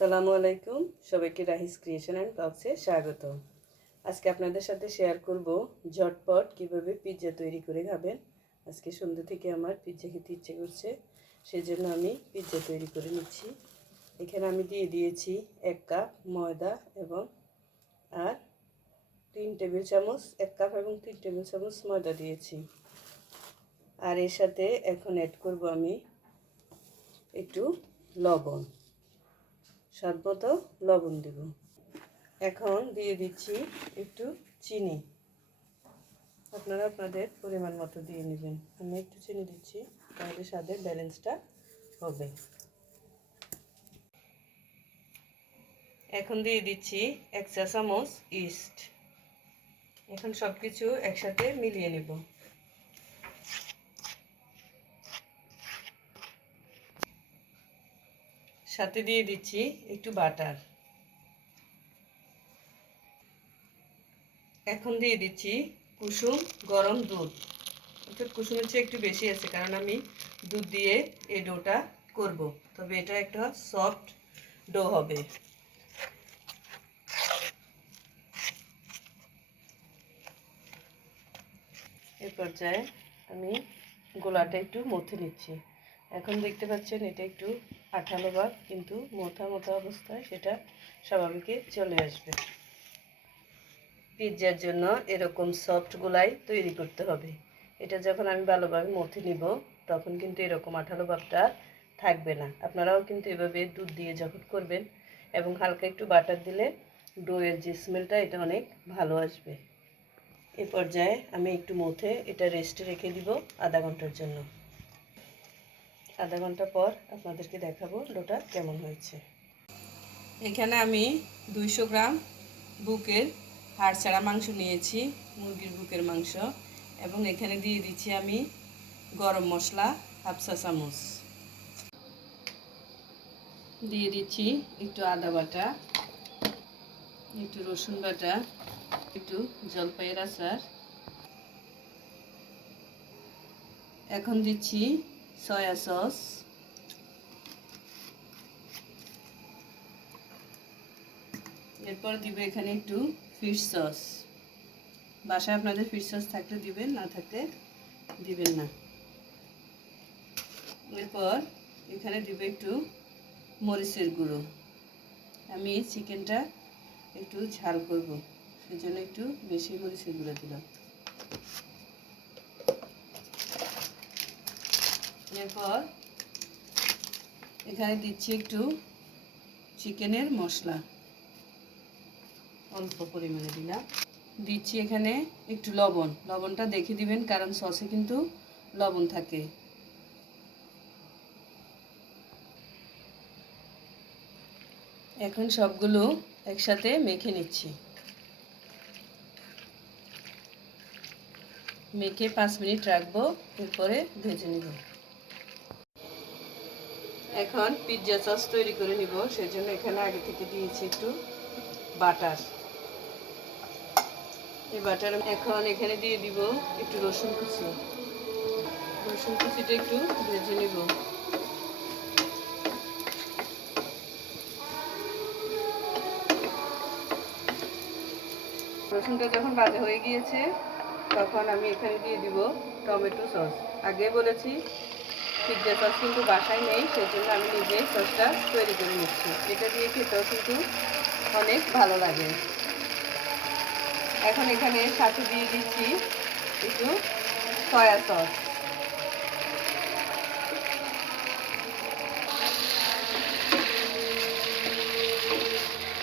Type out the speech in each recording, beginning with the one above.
আসসালামু আলাইকুম, সবাইকে রাহিস ক্রিয়েশন অ্যান্ড ব্লগসে স্বাগত। আজকে আপনাদের সাথে শেয়ার করব ঝটপট কিভাবে পিৎজা তৈরি করে খাবেন। আজকে সন্ধ্যা থেকে আমার পিৎজা খেতে ইচ্ছে করছে, সেজন্য আমি পিৎজা তৈরি করে নিচ্ছি। এখানে আমি দিয়ে দিয়েছি 1 কাপ ময়দা এবং আর 3 টেবিল চামচ 1 কাপ এবং 3 টেবিল চামচ ময়দা দিয়েছি। আর এর সাথে এখন অ্যাড করব আমি একটু লবণ, স্বাদমতো লবণ দেব। এখন দিয়ে দিচ্ছি একটু চিনি, আপনারা আপনাদের পরিমাণ মতো দিয়ে নেবেন। আমি একটু চিনি দিচ্ছি, তাহলে স্বাদের ব্যালেন্সটা হবে। এখন দিয়ে দিচ্ছি 1 চা চামচ ইস্ট। এখন সব কিছু একসাথে মিলিয়ে নেব। সাথে দিয়ে দিচ্ছি একটু বাটার। এখন দিয়ে দিচ্ছি কুসুম গরম দুধ, অর্থাৎ কুসুমের চেয়ে একটু বেশি আছে, কারণ আমি দুধ দিয়ে এই ডোটা করব, তবে এটা একটা সফট ডো হবে। এই পর্যায়ে আমি গোলাটা একটু মথে নিচ্ছি। এখন দেখতে পাচ্ছেন এটা একটু আঠালো ভাব, কিন্তু মোথা মোথা অবস্থায় সেটা স্বাভাবিকে চলে আসবে। পিৎজার জন্য এরকম সফট গোলাই তৈরি করতে হবে। এটা যখন আমি ভালোভাবে মথে নিব, তখন কিন্তু এরকম আঠালো ভাবটা থাকবে না। আপনারাও কিন্তু এভাবে দুধ দিয়ে যখন করবেন এবং হালকা একটু বাটার দিলে ডোয়ের যে স্মেলটা এটা অনেক ভালো আসবে। এ পর্যায়ে আমি একটু মথে এটা রেস্টে রেখে দিব আধা ঘন্টার জন্য। আধা ঘন্টা পর আপনাদেরকে দেখাবো ডোটা কেমন হয়েছে। এখানে আমি 200 গ্রাম বুকের হাড় ছাড়া মাংস নিয়েছি, মুরগির বুকের মাংস, এবং এখানে দিয়ে দিচ্ছি আমি গরম মশলা হাফ চা চামচ, দিয়ে দিচ্ছি একটু আদা বাটা, একটু রসুন বাটা, একটু জলপাইয়ের আচার। এখন দিচ্ছি সয়া সস, এরপর দিব এখানে একটু ফিশ সস। বাসায় আপনাদের ফিশ সস থাকলে দিবেন, না থাকলে দিবেন না। এরপর এখানে দিব একটু মরিচের গুঁড়ো। আমি চিকেনটা একটু ঝাল করব, সেজন্য একটু বেশি মরিচের গুঁড়ো দিলাম। এরপর এখানে দিচ্ছি একটু চিকেনের মশলা, অল্প পরিমাণে দিলাম। দিচ্ছি এখানে একটু লবণ, লবণটা দেখে দিবেন, কারণ সসে কিন্তু লবণ থাকে। এখন সবগুলো একসাথে মেখে নিচ্ছি। মেখে 5 মিনিট রাখবো, এরপরে ভেজে নিব। এখন পিৎজা সস তৈরি করে নিব, সেজন্য এখানে আগে থেকে দিয়েছি একটু বাটার। এই বাটার এখন এখানে দিয়ে দিব একটু রসুন কুচি। রসুন কুচিটা একটু ভেজে নিব। রসুনটা যখন ভাজা হয়ে গিয়েছে, তখন আমি এখানে দিয়ে দিব টমেটো সস। আগে বলেছি পিৎজা সস কিন্তু বাসায় নেই, সেজন্য আমি নিজেই সসটা তৈরি করে নিচ্ছি। এটা দিয়ে খেতেও কিন্তু অনেক ভালো লাগে। এখন এখানে সাথে দিয়ে দিচ্ছি একটু সয়া সস।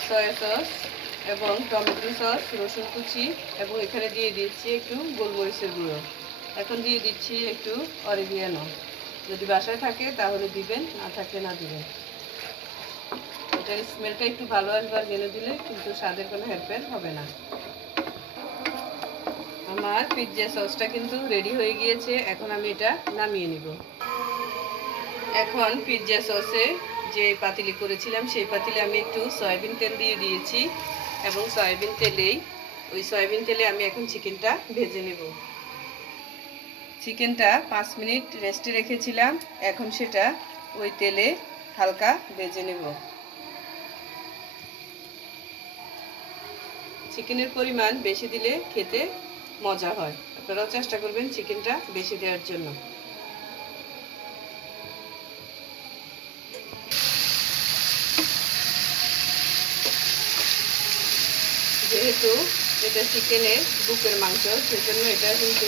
সয়া সস এবং টমেটো সস, রসুন কুচি, এবং এখানে দিয়ে দিচ্ছি একটু গোলমরিচের গুঁড়ো। এখন দিয়ে দিচ্ছি একটু অরিগানো। যদি বাসায় থাকে তাহলে দিবেন, না থাকলে না দিবেন। এটার স্মেলটা একটু ভালো আসবার জেনে দিলে কিন্তু স্বাদের কোনো হেরফের হবে না। আমার পিৎজা সসটা কিন্তু রেডি হয়ে গিয়েছে, এখন আমি এটা নামিয়ে নিব। এখন পিৎজা সসে যে পাতিলি করেছিলাম, সেই পাতিলে আমি একটু সয়াবিন তেল দিয়ে দিয়েছি, এবং ওই সয়াবিন তেলে আমি এখন চিকেনটা ভেজে নেব। চিকেনটা 5 মিনিট রেস্টে রেখেছিলাম, এখন সেটা ওই তেলে হালকা ভেজে নেব। চিকেনের পরিমাণ বেশি দিলে খেতে মজা হয়। আপনারাও চেষ্টা করবেন চিকেনটা বেশি দেওয়ার জন্য। যেহেতু এটা চিকেনের বুকের মাংস, সেজন্য এটা কিন্তু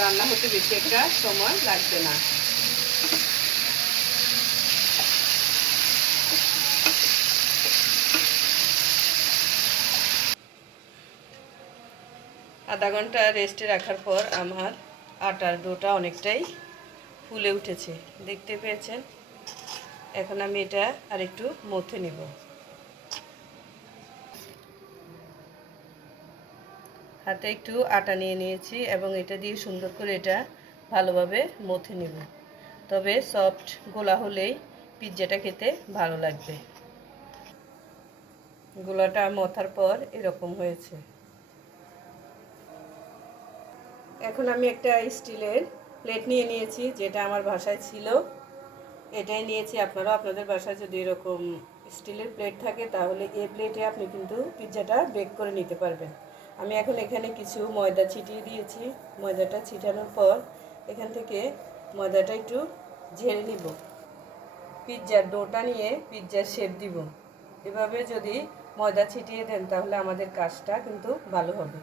রান্না হতে বেশি একটা সময় লাগবে না। আধা ঘন্টা রেস্টে রাখার পর আমার আটার ডোটা অনেকটাই ফুলে উঠেছে, দেখতে পেয়েছেন। এখন আমি এটা আরেকটু মথে নিব। হাতে একটু আটা নিয়ে নিয়েছি এবং এটা দিয়ে সুন্দর করে এটা ভালোভাবে মথে নিব। তবে সফট গোলা হলেই পিৎজাটা খেতে ভালো লাগবে। গোলাটা মথার পর এরকম হয়েছে। এখন আমি একটা স্টিলের প্লেট নিয়ে নিয়েছি, যেটা আমার বাসায় ছিল, এটাই নিয়েছি। আপনারাও আপনাদের বাসায় যদি এরকম স্টিলের প্লেট থাকে তাহলে এই প্লেটে আপনি কিন্তু পিৎজাটা বেক করে নিতে পারবেন। আমি এখন এখানে কিছু ময়দা ছিটিয়ে দিয়েছি। ময়দাটা ছিটানোর পর এখান থেকে ময়দাটা একটু ঝেড়ে নিব। পিৎজার ডোটা নিয়ে পিৎজার শেপ দিব। এভাবে যদি ময়দা ছিটিয়ে দেন তাহলে আমাদের কাজটা কিন্তু ভালো হবে।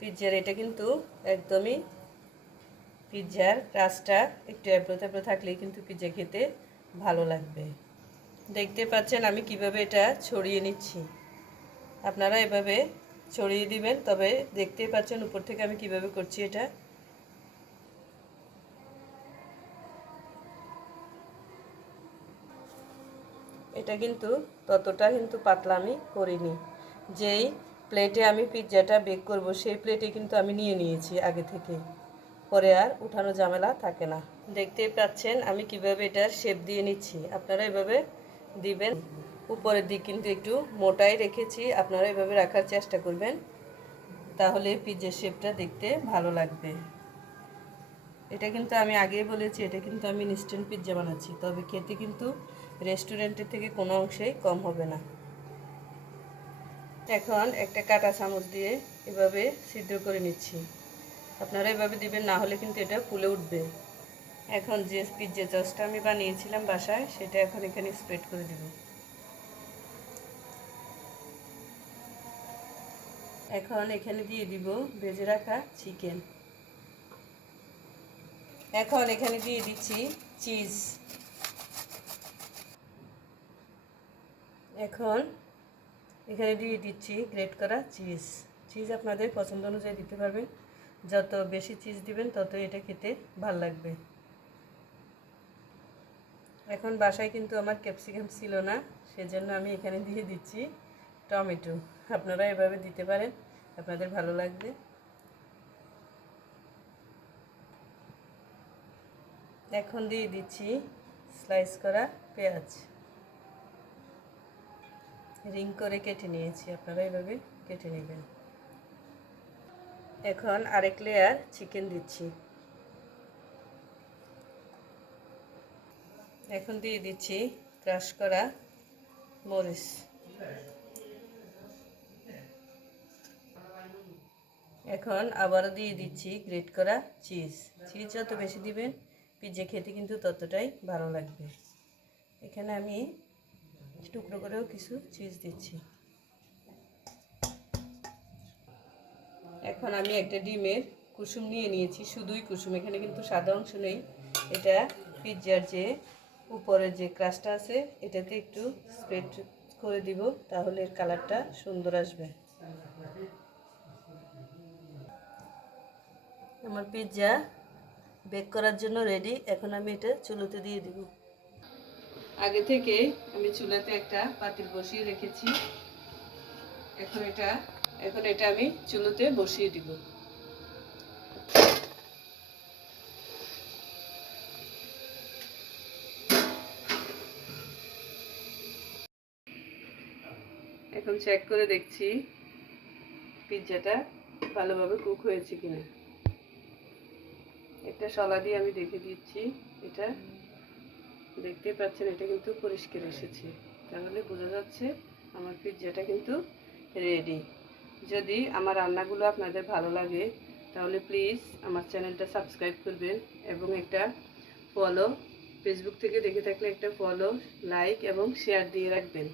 পিৎজার এটা কিন্তু একদমই, পিৎজার কাজটা একটু এবড়ো থেবড়ো থাকলেই কিন্তু পিৎজা খেতে ভালো লাগবে। দেখতে পাচ্ছেন আমি কিভাবে এটা ছড়িয়ে নিচ্ছি। আপনারা এভাবে ছড়িয়ে দিবেন। তবে দেখতে পাচ্ছেন উপর থেকে আমি কিভাবে করছি এটা। এটা কিন্তু ততটা কিন্তু পাতলা আমি করিনি। যেই প্লেটে আমি পিৎজাটা বেক করব সেই প্লেটে কিন্তু আমি নিয়ে নিয়েছি আগে থেকে, পরে আর উঠানো ঝামেলা থাকে না। দেখতেই পাচ্ছেন আমি কিভাবে এটার শেপ দিয়ে নিচ্ছি। আপনারা এভাবে দিবেন। উপরের দিক কিন্তু একটু মোটাই রেখেছি, আপনারা এভাবে রাখার চেষ্টা করবেন, তাহলে পিৎজার শেপটা দেখতে ভালো লাগবে। এটা কিন্তু আমি আগেই বলেছি, এটা কিন্তু আমি ইনস্ট্যান্ট পিৎজা বানাচ্ছি, তবে খেতে কিন্তু রেস্টুরেন্টের থেকে কোনো অংশেই কম হবে না। এখন একটা কাঁটা চামচ দিয়ে এভাবে ছিদ্র করে নিচ্ছি। আপনারা এভাবে দিবেন, না হলে কিন্তু এটা ফুলে উঠবে। এখন যে পিৎজা সসটা আমি বানিয়েছিলাম বাসায়, সেটা এখন এখানে স্প্রেড করে দিব। এখন এখানে দিয়ে দিব ভেজে রাখা চিকেন। এখন এখানে দিয়ে দিচ্ছি চিজ। এখন এখানে দিয়ে দিচ্ছি গ্রেট করা চিজ। চিজ আপনাদের পছন্দ অনুযায়ী দিতে পারবেন। যত বেশি চিজ দিবেন তত এটা খেতে ভালো লাগবে। এখন বাসায় কিন্তু আমার ক্যাপসিকাম ছিল না, সেজন্য আমি এখানে দিয়ে দিচ্ছি টমেটো। আপনারা এভাবে দিতে পারেন, আপনাদের ভালো লাগবে। এখন দিয়ে দিচ্ছি স্লাইস করা পেঁয়াজ, রিং করে কেটে নিয়েছি, আপনারা এভাবে কেটে নেবেন। এখন আরেক লেয়ার চিকেন দিচ্ছি। এখন দিয়ে দিচ্ছি ক্রাশ করা মরিচ। এখন আবারও দিয়ে দিচ্ছি গ্রেট করা চিজ। চিজ যত বেশি দিবেন পিৎজা খেতে কিন্তু ততটাই ভালো লাগবে। এখানে আমি টুকরো করেও কিছু চিজ দিচ্ছি। এখন আমি একটা ডিমের কুসুম নিয়ে নিয়েছি, শুধুই কুসুম, এখানে কিন্তু সাদা অংশ নেই। এটা পিৎজার যে উপরের যে ক্রাস্টটা আছে এটাতে একটু স্প্রেড করে দিব, তাহলে এর কালারটা সুন্দর আসবে। আমার পিৎজা বেক করার জন্য রেডি। এখন আমি এটা চুলোতে দিয়ে দিব। আগে থেকে আমি চুলাতে একটা পাতিল বসিয়ে রেখেছি। এখন এটা আমি চুলোতে বসিয়ে দিব। এখন চেক করে দেখছি পিৎজাটা ভালোভাবে কুক হয়েছে কিনা। একটা শলা দিয়ে আমি দেখে দিচ্ছি। এটা দেখতে পাচ্ছেন, এটা কিন্তু পরিষ্কার এসেছে। তাহলে বোঝা যাচ্ছে আমার পিৎজাটা কিন্তু রেডি। যদি আমার রান্নাগুলো আপনাদের ভালো লাগে তাহলে প্লিজ আমার চ্যানেলটা সাবস্ক্রাইব করবেন এবং একটা ফলো, ফেসবুক থেকে দেখে থাকলে একটা ফলো, লাইক এবং শেয়ার দিয়ে রাখবেন।